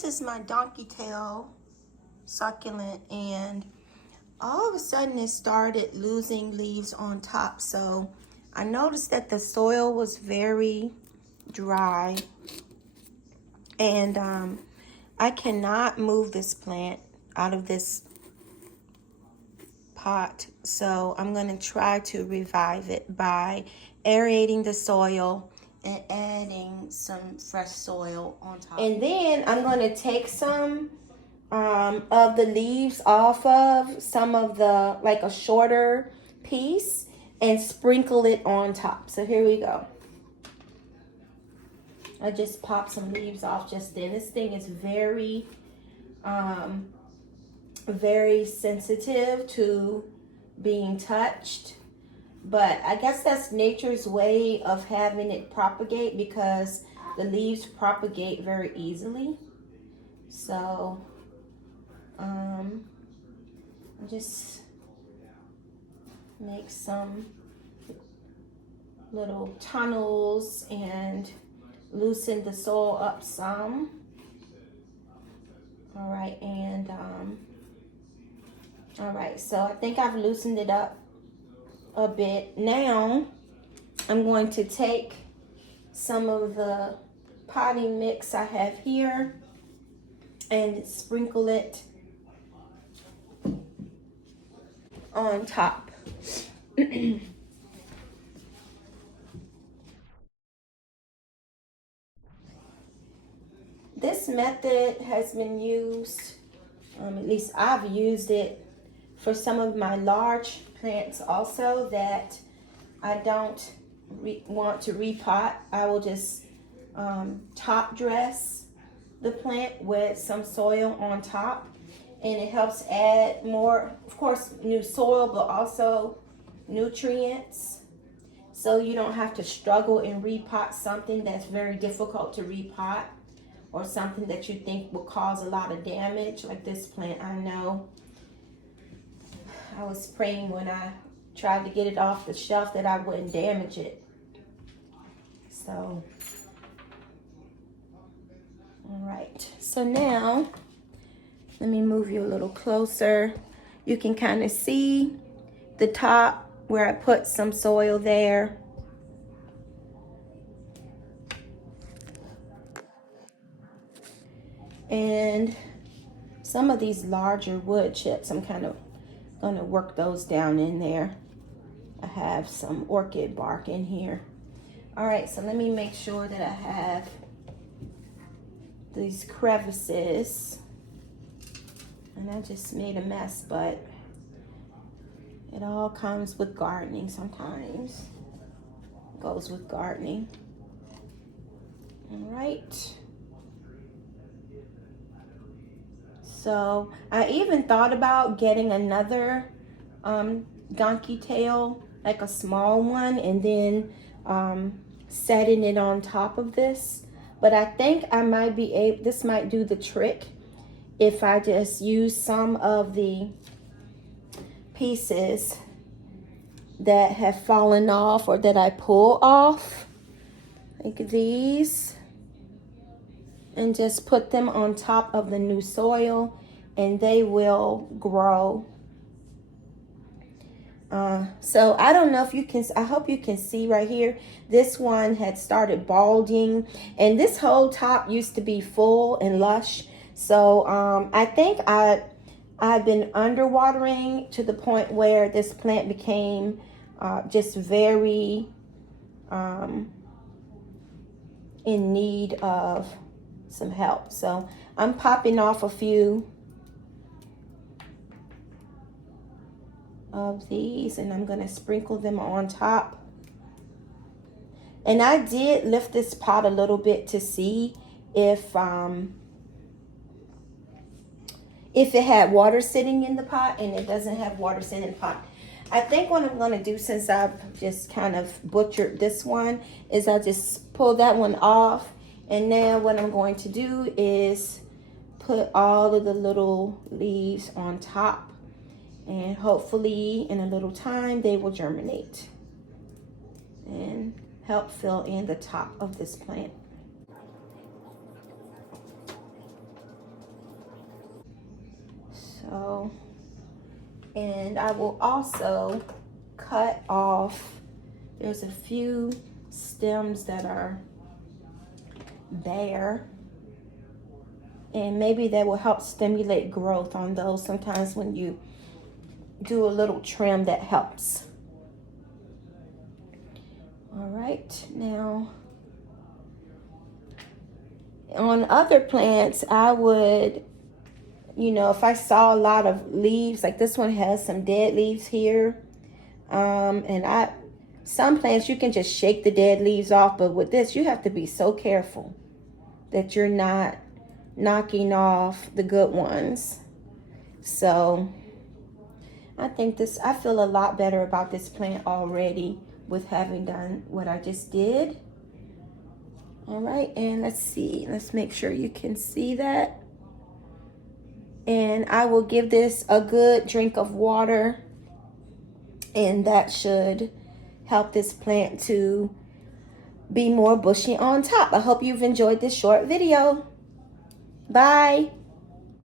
this is my donkey tail succulent, and all of a sudden it started losing leaves on top. So I noticed that the soil was very dry, and I cannot move this plant out of this pot. So I'm going to try to revive it by aerating the soil and adding some fresh soil on top. And then I'm going to take some of the leaves off of some of the, like a shorter piece, and sprinkle it on top. So here we go. I just popped some leaves off just then. This thing is very very sensitive to being touched, but I guess that's nature's way of having it propagate, because the leaves propagate very easily. So just make some little tunnels and loosen the soil up some. All right, and all right, so I think I've loosened it up a bit. Now I'm going to take some of the potting mix I have here and sprinkle it on top. This method has been used, at least I've used it for some of my large plants also that I don't want to repot. I will just top dress the plant with some soil on top, and it helps add more, of course, new soil, but also nutrients. So you don't have to struggle and repot something that's very difficult to repot, or something that you think will cause a lot of damage. Like this plant, I know I was praying when I tried to get it off the shelf that I wouldn't damage it. So, all right. So now, let me move you a little closer. You can kind of see the top where I put some soil there. And some of these larger wood chips, I'm kind of gonna work those down in there. I have some orchid bark in here. All right, so let me make sure that I have these crevices. And I just made a mess, but it all comes with gardening sometimes. It goes with gardening. All right. So I even thought about getting another donkey tail, like a small one, and then setting it on top of this. But I think I might be able, this might do the trick if I just use some of the pieces that have fallen off or that I pull off, like these, and just put them on top of the new soil, and they will grow. So I don't know if you can, I hope you can see right here, this one had started balding, and this whole top used to be full and lush. So I think I've been underwatering to the point where this plant became just very in need of some help. So I'm popping off a few of these, and I'm going to sprinkle them on top. And I did lift this pot a little bit to see if it had water sitting in the pot, and it doesn't have water sitting in the pot. I think what I'm going to do, since I've just kind of butchered this one, is I just pull that one off. And now what I'm going to do is put all of the little leaves on top, and hopefully in a little time they will germinate and help fill in the top of this plant. And I will also cut off, there's a few stems that are bare, and maybe that will help stimulate growth on those. Sometimes when you do a little trim, that helps. All right, now on other plants, I would, you know, if I saw a lot of leaves, like this one has some dead leaves here, and some plants you can just shake the dead leaves off, but with this you have to be so careful that you're not knocking off the good ones. So I feel a lot better about this plant already with having done what I just did. All right, and let's make sure you can see that. And I will give this a good drink of water, and that should help this plant to be more bushy on top. I hope you've enjoyed this short video. Bye.